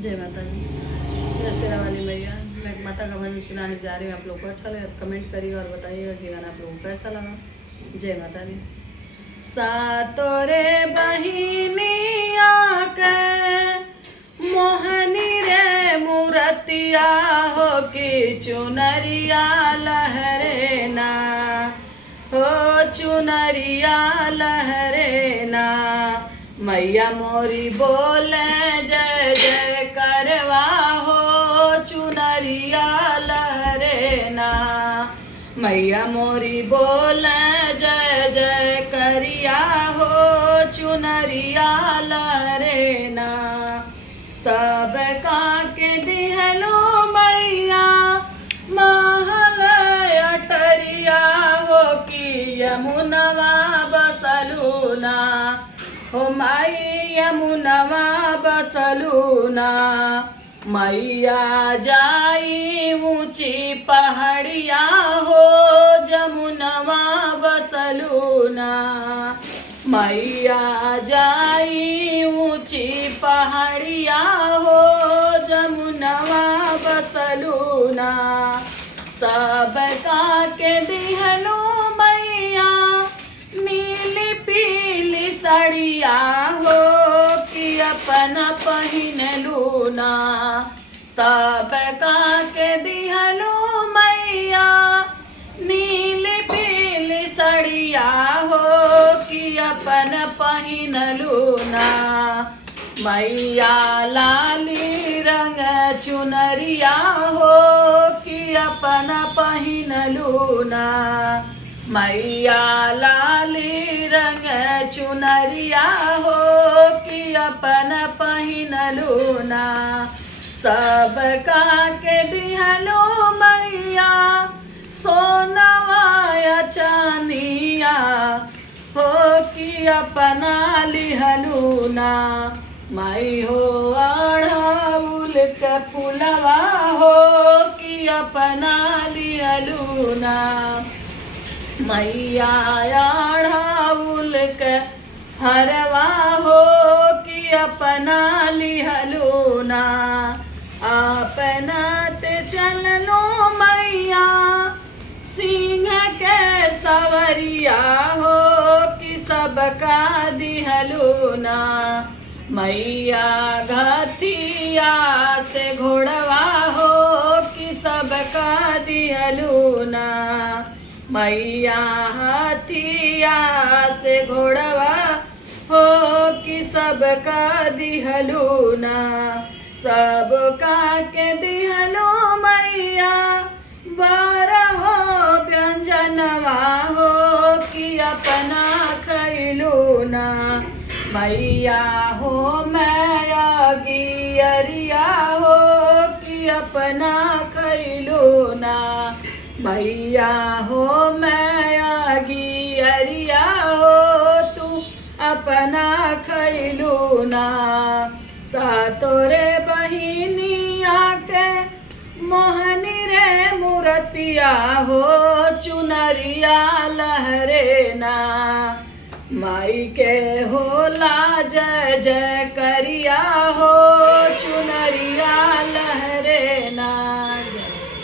जय माता जी। जय शेरा वाली मैया। मैं माता का भजन सुनाने जा रही हूँ। आप लोग को अच्छा लगे तो कमेंट करिए और बताइएगा कि गाना आप लोगों को कैसा लगा। जय माता दी। सातोरे बहिनिया के मोहनी रे मूरतिया हो कि चुनरिया लहरे ना, हो चुनरिया लहरे ना। मैया मोरी बोले जय जय करवा हो चुनरिया लहरे ना। मैया मोरी बोले जय जय करिया हो चुनरिया लहरे ना। सब का के दिहलो मैया महल अटरिया हो कि यमुनवा बसलूना, हो माई यमुनवा बसलूना। मैया जाई ऊंची पहाड़िया हो जमुनवा बसलूना। मैया जाई ऊंची पहाड़िया हो जमुनवा बसलूना। सब का के दिहलो मैया नीली पीली साड़िया हो कि अपना पहिन लूना। सब का के दिहलो मैया नीली पीली साड़िया हो कि अपन पहिन लूना। मैया लाली रंग चुनरिया हो कि अपना पहिन लूना। मैया लाली रंग चुनरिया हो कि अपन पहिन लूना। सब का के दिहलो मैया सोनवाया चानिया हो कि अपना लिहलूना। माई हो अढ़ाउल के फुलवा हो कि अपना लिहलूना। मैया अढ़ाउल के हरवा हो कि अपना लिहलूना। अपना ते चललो मैया सिंह के सवरिया हो कि सबका दिहलूना। मैया घथिया से घोड़वा हो कि सबका दिहलूना। मैया हाथिया से घोड़वा हो कि सबका दिहलूना। सबका के दिहलो मैया बारह व्यंजनवा हो कि अपना खैलूना। मैया हो मैया गियरिया हो कि अपना खैलूना। मैया हो मैया गियरिया हो तू अपना खैलूना। सातोरे बहिनिया के मोहनी रे मूरतिया हो चुनरिया लहरे ना। माई के होला जय जय करिया हो चुनरिया लहरे